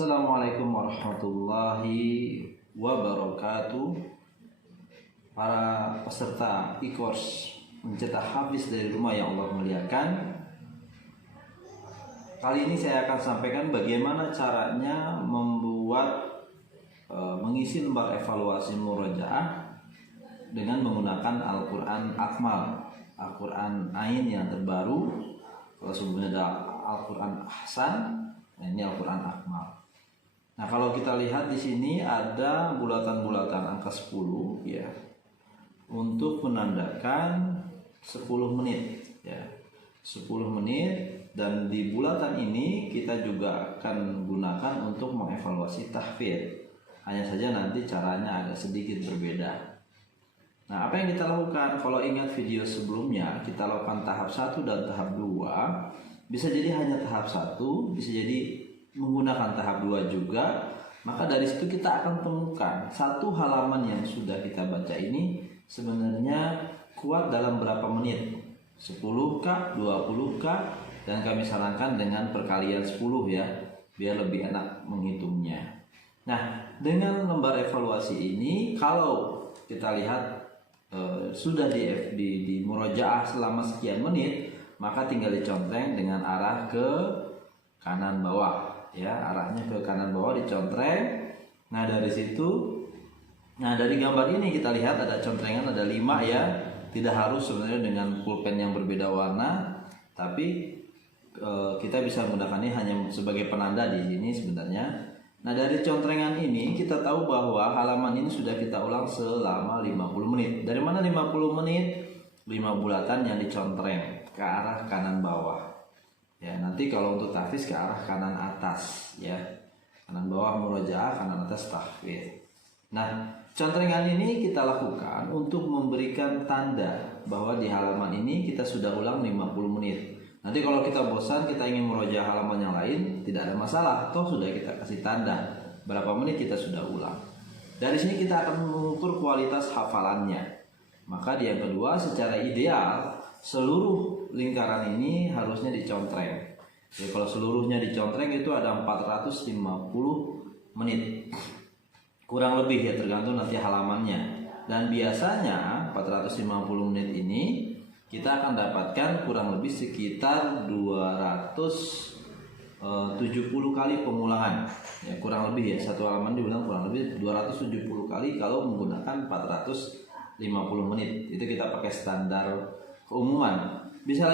Assalamualaikum warahmatullahi wabarakatuh. Para peserta e-course mencetak hafiz dari rumah yang Allah muliakan. Kali ini saya akan sampaikan bagaimana caranya mengisi lembar evaluasi murojaah dengan menggunakan Al-Quran Akmal, Al-Quran Ain yang terbaru. Kalau sebelumnya ada Al-Quran Ahsan, nah ini Al-Quran Akmal. Nah, kalau kita lihat di sini ada bulatan-bulatan angka 10 ya. Untuk menandakan 10 menit ya. 10 menit, dan di bulatan ini kita juga akan gunakan untuk mengevaluasi tahfidz. Hanya saja nanti caranya agak sedikit berbeda. Nah, apa yang kita lakukan? Kalau ingat video sebelumnya, kita lakukan tahap 1 dan tahap 2. Bisa jadi hanya tahap 1, bisa jadi menggunakan tahap 2 juga. Maka dari situ kita akan temukan satu halaman yang sudah kita baca ini sebenarnya kuat dalam berapa menit, 10kah, 20kah, dan kami sarankan dengan perkalian 10 ya, biar lebih enak menghitungnya. Nah, dengan lembar evaluasi ini, kalau kita lihat sudah di murojaah selama sekian menit, maka tinggal dicontreng dengan arah ke kanan bawah ya, arahnya ke kanan bawah dicontreng. Nah, dari situ, dari gambar ini kita lihat ada contrengan, ada 5 ya. Tidak harus sebenarnya dengan pulpen yang berbeda warna, tapi kita bisa menggunakannya hanya sebagai penanda di sini sebenarnya. Nah, dari contrengan ini kita tahu bahwa halaman ini sudah kita ulang selama 50 menit. Dari mana 50 menit? 5 bulatan yang dicontreng ke arah kanan bawah. Ya, nanti kalau untuk tahfidz ke arah kanan atas ya. Kanan bawah murojaah, kanan atas tahfidz. Nah, contrengan ini kita lakukan untuk memberikan tanda bahwa di halaman ini kita sudah ulang 50 menit. Nanti kalau kita bosan, kita ingin murojaah halaman yang lain, tidak ada masalah. Toh sudah kita kasih tanda berapa menit kita sudah ulang. Dari sini kita akan mengukur kualitas hafalannya. Maka di yang kedua, secara ideal seluruh lingkaran ini harusnya dicontreng. Jadi kalau seluruhnya dicontreng itu ada 450 menit. Kurang lebih ya, tergantung nanti halamannya. Dan biasanya 450 menit ini kita akan dapatkan kurang lebih sekitar 270 kali pengulangan. Ya, kurang lebih ya, satu halaman diulang kurang lebih 270 kali kalau menggunakan 450 menit. Itu kita pakai standar keumuman. Bisa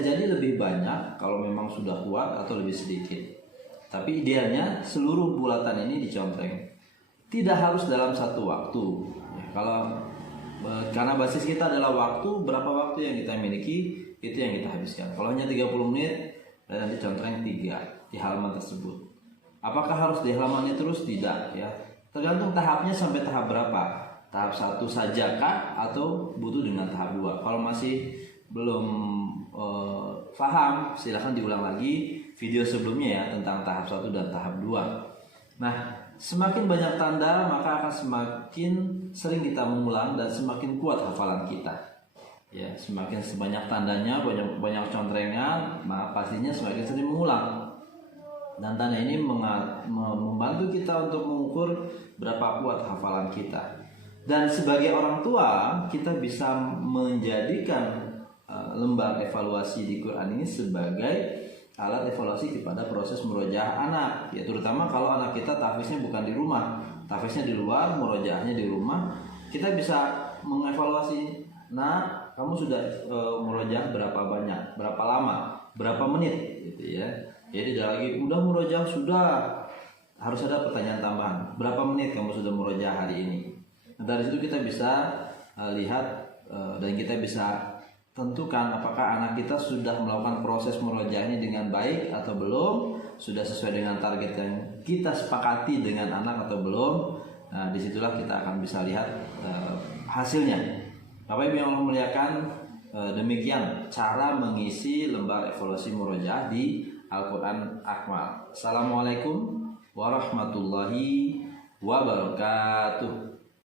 jadi lebih banyak kalau memang sudah kuat atau lebih sedikit. Tapi idealnya seluruh bulatan ini dicontreng. Tidak harus dalam satu waktu. Ya, karena basis kita adalah waktu, berapa waktu yang kita miliki itu yang kita habiskan. Kalau hanya 30 menit dan nanti contreng 3 di halaman tersebut. Apakah harus di halamannya terus? Tidak ya. Tergantung tahapnya sampai tahap berapa. Tahap 1 saja kah atau butuh dengan tahap 2? Kalau masih belum paham, silahkan diulang lagi video sebelumnya ya tentang tahap 1 dan tahap 2. Nah, semakin banyak tanda maka akan semakin sering kita mengulang dan semakin kuat hafalan kita. Ya, semakin sebanyak tandanya, banyak contrengan, maka pastinya semakin sering mengulang. Dan tanda ini membantu kita untuk mengukur berapa kuat hafalan kita. Dan sebagai orang tua, kita bisa menjadikan lembar evaluasi di Quran ini sebagai alat evaluasi kepada proses murojaah anak. Ya, terutama kalau anak kita tahfidznya bukan di rumah, tahfidznya di luar, murojaahnya di rumah. Kita bisa mengevaluasi, nah kamu sudah murojaah berapa banyak, berapa lama, berapa menit gitu ya. Jadi tidak lagi udah murojaah sudah, harus ada pertanyaan tambahan, berapa menit kamu sudah murojaah hari ini. Nah, dari situ kita bisa lihat dan kita bisa tentukan apakah anak kita sudah melakukan proses murojaahnya dengan baik atau belum, sudah sesuai dengan target yang kita sepakati dengan anak atau belum. Nah, disitulah kita akan bisa lihat hasilnya. Bapak Ibu yang Allah muliakan, demikian cara mengisi lembar evaluasi murojaah di Al-Quran Akmal. Assalamualaikum warahmatullahi wabarakatuh.